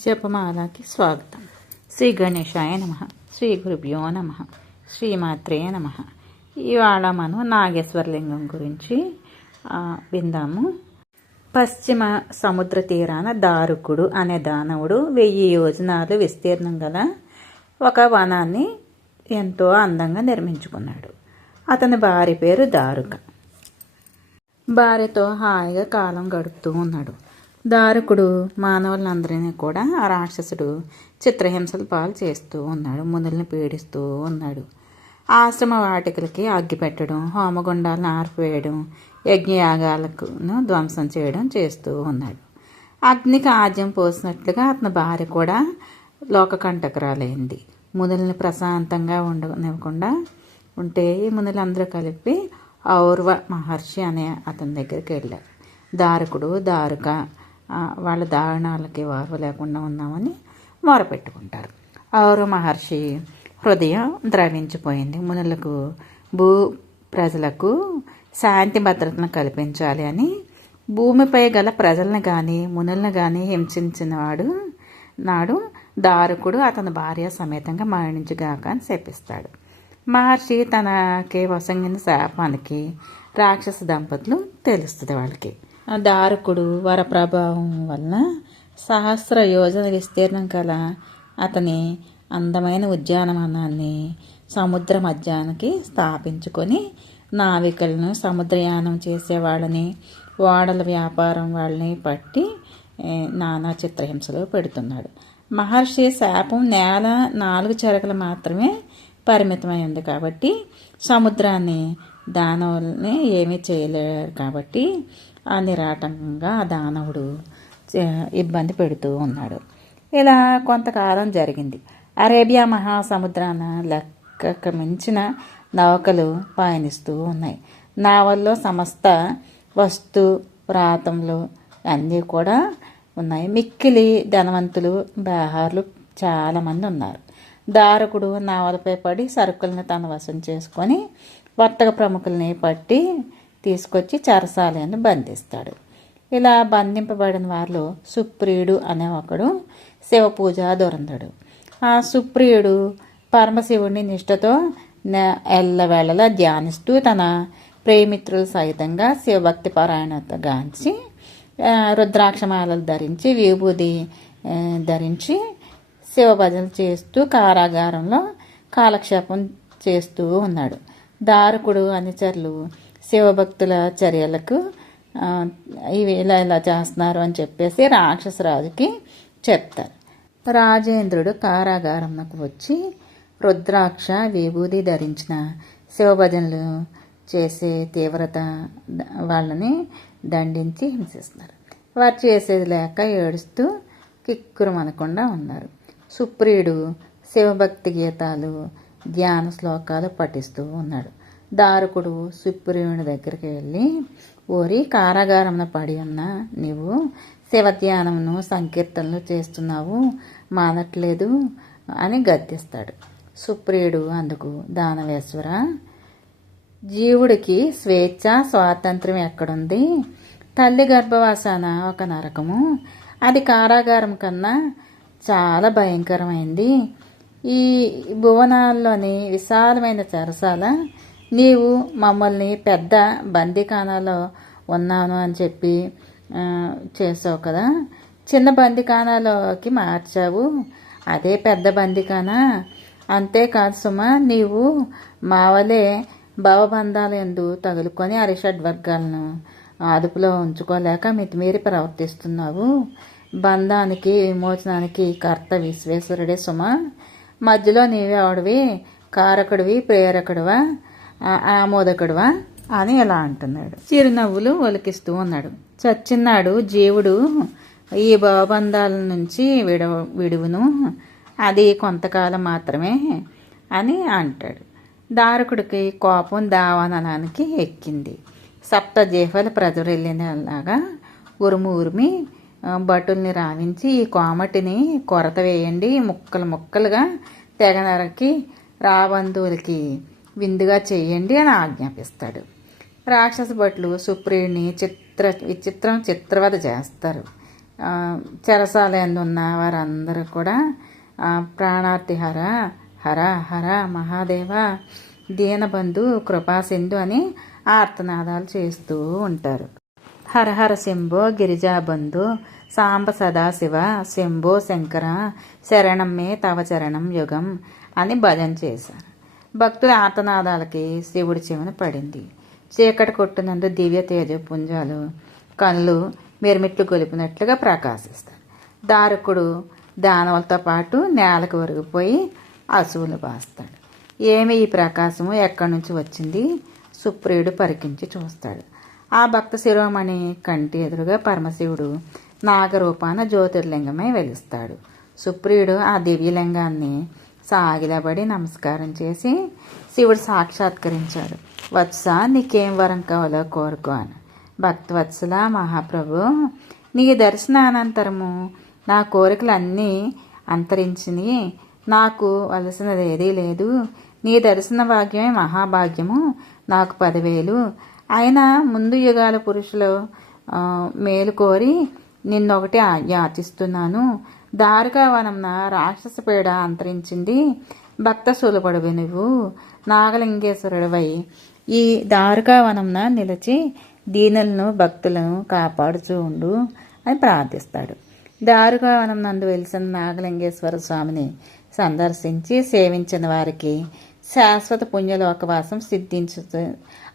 జపమాలకి స్వాగతం. శ్రీ గణేశాయ నమ. శ్రీ గురుభ్యో నమ. శ్రీమాత్రే నమ. ఇవాళ మనం నాగేశ్వరలింగం గురించి విందాము. పశ్చిమ సముద్ర తీరాన దారుకుడు అనే దానవుడు వెయ్యి యోజనాలు విస్తీర్ణం గల ఒక వనాన్ని ఎంతో అందంగా నిర్మించుకున్నాడు. అతని భార్య పేరు దారుక. భార్యతో హాయిగా కాలం గడుపుతూ ఉన్నాడు. దారకుడు మానవులందరినీ కూడా ఆ రాక్షసుడు చిత్రహింసలు పాలు చేస్తూ ఉన్నాడు మునుల్ని పీడిస్తూ ఉన్నాడు. ఆశ్రమ వాటికలకి అగ్గి పెట్టడం హోమగుండాలను ఆర్పివేయడం యజ్ఞయాగాలను ధ్వంసం చేయడం చేస్తూ ఉన్నాడు. అగ్నికి ఆజ్యం పోసినట్లుగా అతని భార్య కూడా లోకకంటకురాలైంది. మునుల్ని ప్రశాంతంగా ఉండనివ్వకుండా ఉంటే ఈ మునులందరూ కలిపి ఔర్వ మహర్షి అనే అతని దగ్గరికి వెళ్ళారు. దారకుడు దారుక వాళ్ళ దారుణాలకి వారు లేకుండా ఉన్నామని మొరపెట్టుకుంటారు. ఔర్వ మహర్షి హృదయం ద్రవించిపోయింది. మునులకు భూ ప్రజలకు శాంతి భద్రతను కల్పించాలి అని భూమిపై గల ప్రజలను కానీ మునులను కానీ హింసించినవాడు నాడు దారుకుడు అతని భార్య సమేతంగా మరణించుగాక అని శపిస్తాడు. మహర్షి తనకి వసంగిన శాపానికి రాక్షస దంపతులు తెలుస్తుంది వాళ్ళకి. దారుకుడు వరప్రభావం వలన సహస్ర యోజన విస్తీర్ణం కల అతని అందమైన ఉద్యానవనాన్ని సముద్ర మధ్యానికి స్థాపించుకొని నావికలను సముద్రయానం చేసే వాళ్ళని ఓడల వ్యాపారం వాళ్ళని పట్టి నానా చిత్రహింసలు పెడుతున్నాడు. మహర్షి శాపం నేల నాలుగు చెరకలు మాత్రమే పరిమితమై ఉంది కాబట్టి సముద్రాన్ని దానవుల్ని ఏమీ చేయలేరు కాబట్టి నిరాటంకంగా దానవుడు చే- ఇబ్బంది పెడుతూ ఉన్నాడు. ఇలా కొంతకాలం జరిగింది. అరేబియా మహాసముద్రాన లెక్కకు మించిన నౌకలు పయనిస్తూ ఉన్నాయి. నావల్లో సమస్త వస్తు ప్రాతంలు అన్నీ కూడా ఉన్నాయి. మిక్కిలి ధనవంతులు బేహార్లు చాలామంది ఉన్నారు. దారకుడు నావలపై పడి సరుకుల్ని తన వశం చేసుకొని వర్తక ప్రముఖుల్ని పట్టి తీసుకొచ్చి చెరసాలను బంధిస్తాడు. ఇలా బంధింపబడిన వారిలో సుప్రియుడు అనే ఒకడు శివ పూజ దొరందడు ఆ సుప్రియుడు పరమశివుడిని నిష్ఠతో ఎల్లవేళలా ధ్యానిస్తూ తన ప్రేమిత్రులు సహితంగా శివభక్తి పారాయణత గాంచి రుద్రాక్షమాలలు ధరించి విభూది ధరించి శివభజన చేస్తూ కారాగారంలో కాలక్షేపం చేస్తూ ఉన్నాడు. దారుకుడు అనుచరులు శివభక్తుల చర్యలకు ఇవి ఇలా ఇలా చేస్తున్నారు అని చెప్పేసి రాక్షసరాజుకి చెప్తారు. రాజేంద్రుడు కారాగారంకు వచ్చి రుద్రాక్ష విభూది ధరించిన శివభజనలు చేసే తీవ్రత వాళ్ళని దండించి హింసిస్తున్నారు. వారు చేసేది లేక ఏడుస్తూ కిక్కురుమనకుండా ఉన్నారు. సుప్రియుడు శివభక్తి గీతాలు ధ్యాన శ్లోకాలు పఠిస్తూ ఉన్నాడు. దారుకుడు సుప్రియుని దగ్గరికి వెళ్ళి ఓరి కారాగారంలో పడి ఉన్న నీవు శివధ్యానమును సంకీర్తనలు చేస్తున్నావు మానట్లేదు అని గద్దిస్తాడు. సుప్రియుడు అందుకు దానవేశ్వర జీవుడికి స్వేచ్ఛ స్వాతంత్ర్యం ఎక్కడుంది? తల్లి గర్భవాసాన ఒక నరకము అది కారాగారం కన్నా చాలా భయంకరమైంది. ఈ భువనాల్లోని విశాలమైన చెరసాల నీవు మమ్మల్ని పెద్ద బందీఖానాలో ఉన్నాను అని చెప్పి చేసావు కదా. చిన్న బందికానాలోకి మార్చావు. అదే పెద్ద బందికానా అంతేకాదు సుమా నీవు మా భావబంధాలు ఎందు తగులుకొని అరిషడ్ వర్గాలను అదుపులో ఉంచుకోలేక మితిమీరి ప్రవర్తిస్తున్నావు. బంధానికి విమోచనానికి కర్త విశ్వేశ్వరుడే సుమ. మధ్యలో నీవే ఆవిడవి కారకుడివి ప్రేరకుడివా? ఆమోదకుడువా అని ఇలా అంటున్నాడు. చిరునవ్వులు ఒలికిస్తూ ఉన్నాడు. చచ్చిన్నాడు జీవుడు. ఈ భవబంధాల నుంచి విడ విడువును. అది కొంతకాలం మాత్రమే అని అంటాడు. దారకుడికి కోపం దావానలానికి ఎక్కింది. సప్త జీఫలు ప్రజరెళ్ళినలాగా ఉరుము ఉరిమి భటుల్ని రావించి ఈ కోమటిని కొరత వేయండి. ముక్కలు ముక్కలుగా తెగ నరకి రాబంధువులకి విందుగా చేయండి అని ఆజ్ఞాపిస్తాడు. రాక్షస భట్లు సుప్రియుడిని చిత్ర విచిత్రం చిత్రవద చేస్తారు. ఆ, చెరసాల ఉన్న వారందరూ కూడా ప్రాణార్థి హర హర హర మహాదేవ దీనబంధు కృపాసింధు అని ఆర్తనాదాలు చేస్తూ ఉంటారు. హర హర శంభో గిరిజాబంధు సాంబ సదాశివ శంభో శంకర శరణం మే తవ చరణం యుగం అని భజన చేశారు. భక్తుల ఆతనాదాలకి శివుడి చెవిన పడింది. చీకటి కొట్టినందు దివ్య తేజపుంజాలు కళ్ళు మిరమిట్లు గొలిపినట్లుగా ప్రకాశిస్తాయి. దారకుడు దానవులతో పాటు నేలకు ఒరిగిపోయి అసువులు బాస్తాడు. ఏమి ఈ ప్రకాశము ఎక్కడి నుంచి వచ్చింది? సుప్రియుడు పరికించి చూస్తాడు. ఆ భక్త శిరోమణి కంటి ఎదురుగా పరమశివుడు నాగరూపాన జ్యోతిర్లింగమై వెలుస్తాడు. సుప్రియుడు ఆ దివ్యలింగాన్ని సాగిలబడి నమస్కారం చేసి శివుడు సాక్షాత్కరించాడు. వత్స నీకేం వరం కావాలో కోరుకో అని భక్తవత్సల మహాప్రభు నీ దర్శనానంతరము నా కోరికలన్నీ అంతరించినవి. నాకు వలసినది ఏదీ లేదు. నీ దర్శన భాగ్యమే మహాభాగ్యము. నాకు పదివేలు. అయినా ముందు యుగాల పురుషులు మేలు కోరి నిన్నొకటి యాచిస్తున్నాను దారుగా వనంన రాక్షస పీడ అంతరించింది. భక్త సులభడువి నువ్వు నాగలింగేశ్వరుడివై. ఈ దారుగా వనంన నిలిచి దీనులను భక్తులను కాపాడుచూ ఉండు అని ప్రార్థిస్తాడు. దారుకావనం నందు వెలిసిన నాగలింగేశ్వర స్వామిని సందర్శించి సేవించిన వారికి శాశ్వత పుణ్యలోకవాసం సిద్ధించు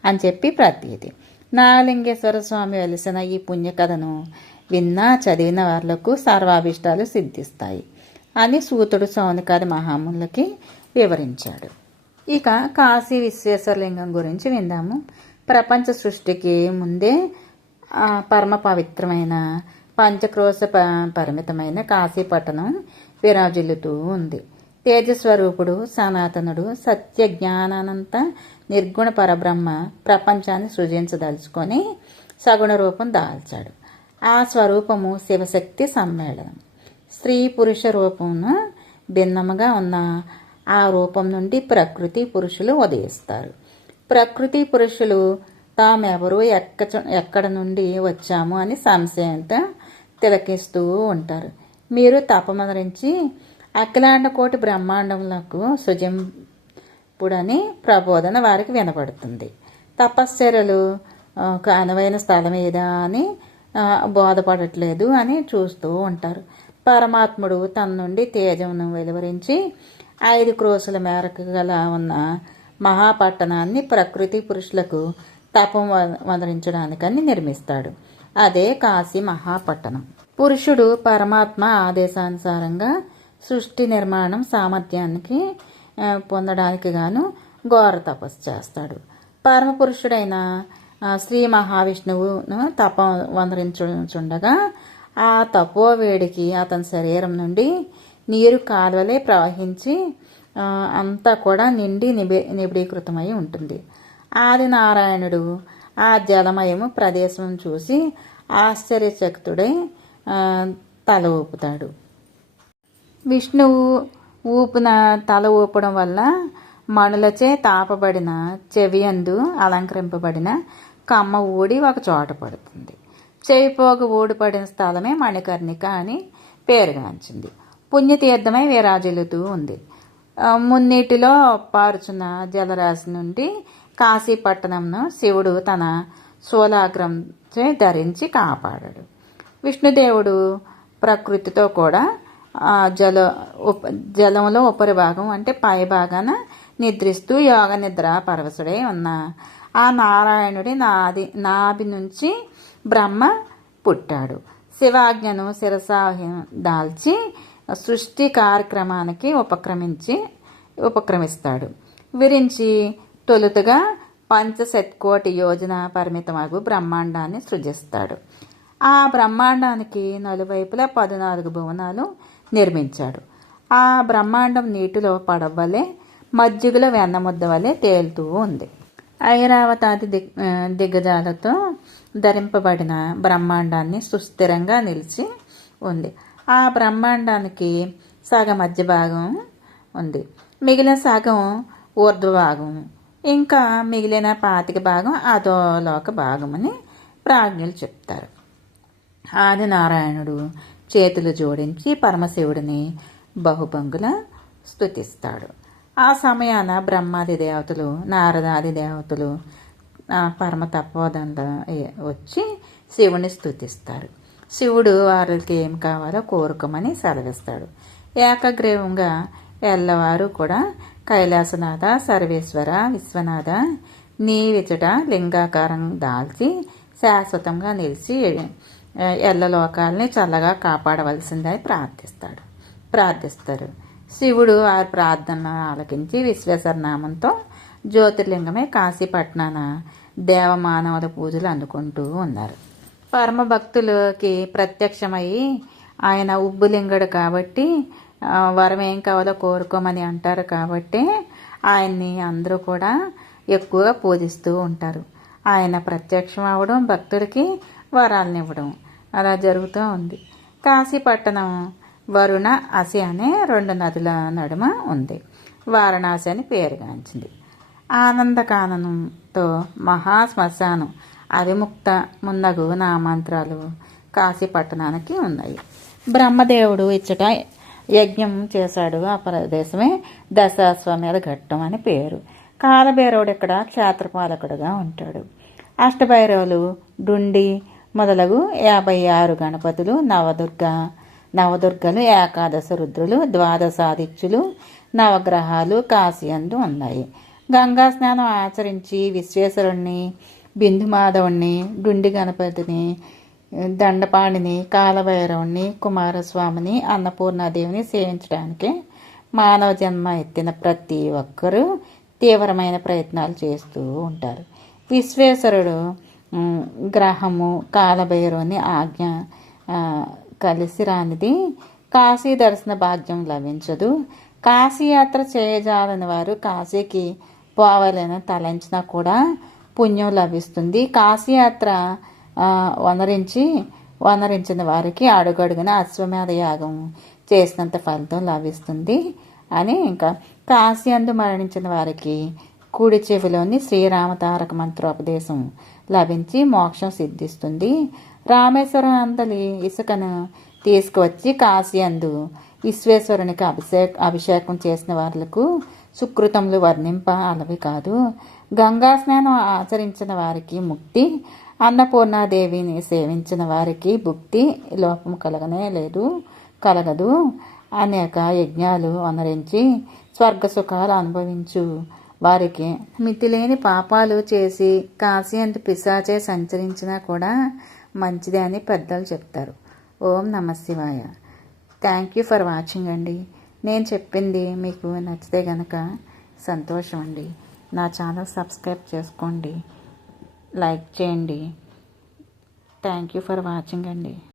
అని చెప్పి ప్రతీది నాగలింగేశ్వర స్వామి వెలిసిన ఈ పుణ్యకథను విన్నా చదివిన వాళ్ళకు సర్వాభిష్టాలు సిద్ధిస్తాయి అని సూతుడు సౌనికాది మహాములకి వివరించాడు. ఇక కాశీ విశ్వేశ్వరలింగం గురించి విందాము. ప్రపంచ సృష్టికి ముందే పరమ పవిత్రమైన పంచక్రోశ ప పరిమితమైన కాశీ పట్టణం విరాజిల్లుతూ ఉంది. తేజస్వరూపుడు సనాతనుడు సత్య జ్ఞానానంత నిర్గుణ పరబ్రహ్మ ప్రపంచాన్ని సృజించదలుచుకొని సగుణ రూపం దాల్చాడు. ఆ స్వరూపము శివశక్తి సమ్మేళనం. స్త్రీ పురుష రూపమును భిన్నముగా ఉన్న ఆ రూపం నుండి ప్రకృతి పురుషులు ఉదయిస్తారు. ప్రకృతి పురుషులు తామెవరు ఎక్క ఎక్కడ నుండి వచ్చాము అని సంశయంతో తిలకిస్తూ ఉంటారు. మీరు తపమరించి అఖిలాండ కోటి బ్రహ్మాండములకు సుజింపుడని ప్రబోధన వారికి వినపడుతుంది తపశ్చర్యలు ఒక అనువైన స్థలం ఏదా అని బోధపడట్లేదు అని చూస్తూ ఉంటారు. పరమాత్ముడు తన నుండి తేజమును వెలువరించి ఐదు క్రోసుల మేరకు గల ఉన్న మహాపట్టణాన్ని ప్రకృతి పురుషులకు తపం వదరించడానికని నిర్మిస్తాడు. అదే కాశీ మహాపట్టణం. పురుషుడు పరమాత్మ ఆదేశానుసారంగా సృష్టి నిర్మాణం సామర్థ్యానికి పొందడానికి గాను ఘోర తపస్సు చేస్తాడు. పరమ పురుషుడైన శ్రీ మహావిష్ణువును తపం వందరించుండగా ఆ తపో వేడికి అతని శరీరం నుండి నీరు కాలువలే ప్రవహించి అంతా కూడా నిండి నిబి నిబిడీకృతమై ఉంటుంది. ఆది నారాయణుడు ఆ జలమయము ప్రదేశం చూసి ఆశ్చర్యచక్తుడై తల ఊపుతాడు. విష్ణువు ఊపిన తల ఊపడం వల్ల మణులచే తాపబడిన చెవియందు అలంకరింపబడిన కమ్మ ఊడి ఒక చోట పడుతుంది. చెవిపోగ ఊడిపడిన స్థలమే మణికర్ణిక అని పేరుగాంచింది. పుణ్యతీర్థమై విరాజిల్లుతూ ఉంది. మున్నీటిలో పారుచున్న జలరాశి నుండి కాశీపట్టణంను శివుడు తన శూలాగ్రం ధరించి కాపాడాడు. విష్ణుదేవుడు ప్రకృతితో కూడా జల ఉప జలంలో ఉపరి భాగం అంటే పై భాగాన నిద్రిస్తూ యోగ నిద్ర పరవశుడై ఉన్న ఆ నారాయణుడి నాది నాభి నుంచి బ్రహ్మ పుట్టాడు. శివాజ్ఞను శిరసాహి దాల్చి సృష్టి కార్యక్రమానికి ఉపక్రమించి ఉపక్రమిస్తాడు. విరించి తొలుతగా పంచశత్కోటి యోజన పరిమితమగు బ్రహ్మాండాన్ని సృజిస్తాడు. ఆ బ్రహ్మాండానికి నలువైపులా పద్నాలుగు భువనాలు నిర్మించాడు. ఆ బ్రహ్మాండం నీటిలో పడవలే మజ్జిగలో వెన్నముద్ద వలె తేలుతూ ఉంది. ఐరావతాది దిగ్ దిగ్గజాలతో ధరింపబడిన బ్రహ్మాండాన్ని సుస్థిరంగా నిలిచి ఉంది. ఆ బ్రహ్మాండానికి సగం మధ్య భాగం ఉంది. మిగిలిన సగం ఊర్ధ్వ భాగం ఇంకా మిగిలిన పాతిక భాగం అధోలోక భాగం అని ప్రాజ్ఞులు చెప్తారు. ఆదినారాయణుడు చేతులు జోడించి పరమశివుడిని బహుభంగుల స్తుతిస్తాడు. ఆ సమయాన బ్రహ్మాది దేవతలు నారదాది దేవతలు పరమ తపోదండ వచ్చి శివుని స్థుతిస్తారు శివుడు వారికి ఏం కావాలో కోరుకోమని సెలవిస్తాడు ఏకగ్రీవంగా ఎల్లవారు కూడా కైలాసనాథ సర్వేశ్వర విశ్వనాథ నీ విచట లింగాకారం దాల్చి శాశ్వతంగా నిలిచి ఎల్లలోకాల్ని చల్లగా కాపాడవలసిందని ప్రార్థిస్తాడు ప్రార్థిస్తారు శివుడు వారి ప్రార్థన ఆలకించి విశ్వేశ్వర నామంతో జ్యోతిర్లింగమే కాశీపట్నాన దేవమానవుల పూజలు అందుకుంటూ ఉన్నారు. పరమ భక్తులకి ప్రత్యక్షమయ్యి ఆయన ఉబ్బులింగడు కాబట్టి వరం ఏం కావాలో కోరుకోమని అంటారు కాబట్టి ఆయన్ని అందరూ కూడా ఎక్కువగా పూజిస్తూ ఉంటారు. ఆయన ప్రత్యక్షం అవ్వడం భక్తుడికి వరాలను ఇవ్వడం అలా జరుగుతూ ఉంది. కాశీపట్టణం వరుణ అసి అనే రెండు నదుల నడుమ ఉంది. వారణాసి అని పేరుగాంచింది ఆనందకానంతో మహాశ్మశానం అవిముక్త మున్నగు నామంత్రాలు కాశీపట్టణానికి ఉన్నాయి. బ్రహ్మదేవుడు ఇచ్చట యజ్ఞం చేశాడు. ఆ ప్రదేశమే దశాశ్వమేధ ఘట్టం అని పేరు. కాలభైరవుడు ఇక్కడ క్షేత్రపాలకుడుగా ఉంటాడు. అష్టభైరవులు డుండి మొదలగు యాభై ఆరు గణపతులు నవదుర్గ నవదుర్గలు ఏకాదశ రుద్రులు ద్వాదశాదిత్యులు నవగ్రహాలు కాశీయందు ఉన్నాయి. గంగా స్నానం ఆచరించి విశ్వేశ్వరుణ్ణి బిందుమాధవుణ్ణి గుండి గణపతిని దండపాణిని కాలభైరవుణ్ణి కుమారస్వామిని అన్నపూర్ణాదేవిని సేవించడానికి మానవ జన్మ ఎత్తిన ప్రతి ఒక్కరూ తీవ్రమైన ప్రయత్నాలు చేస్తూ ఉంటారు. విశ్వేశ్వరుడు గ్రహము కాలభైరవుని ఆజ్ఞ కలిసి రానిది. కాశీ దర్శన భాగ్యం లభించదు. కాశీయాత్ర చేయజాలని వారు కాశీకి పోవాలని తలంచినా కూడా పుణ్యం లభిస్తుంది. కాశీయాత్ర వనరించి వనరించిన వారికి అడుగడుగున అశ్వమేధ యాగం చేసినంత ఫలితం లభిస్తుంది అని ఇంకా కాశీ అందు మరణించిన వారికి కుడి చెవిలోని శ్రీరామ తారక మంత్రోపదేశం లభించి మోక్షం సిద్ధిస్తుంది. రామేశ్వరం అందలి ఇసుకను తీసుకువచ్చి కాశీయందు విశ్వేశ్వరునికి అభిషేక అభిషేకం చేసిన వాళ్ళకు సుకృతములు వర్ణింప అలవి కాదు. గంగా స్నానం ఆచరించిన వారికి ముక్తి అన్నపూర్ణాదేవిని సేవించిన వారికి భుక్తి లోపం కలగనే లేదు కలగదు. అనేక యజ్ఞాలు అనరించి స్వర్గ సుఖాలు అనుభవించు వారికి మితిలేని పాపాలు చేసి కాశీ అంత పిశాచే సంచరించినా కూడా మంచిదే అని పెద్దలు చెప్తారు. ఓం నమ శివాయ. థ్యాంక్ యూ ఫర్ వాచింగ్ అండి. నేను చెప్పింది మీకు నచ్చితే గనక సంతోషం అండి. నా ఛానల్ సబ్స్క్రైబ్ చేసుకోండి. లైక్ చేయండి. థ్యాంక్ యూ ఫర్ వాచింగ్ అండి.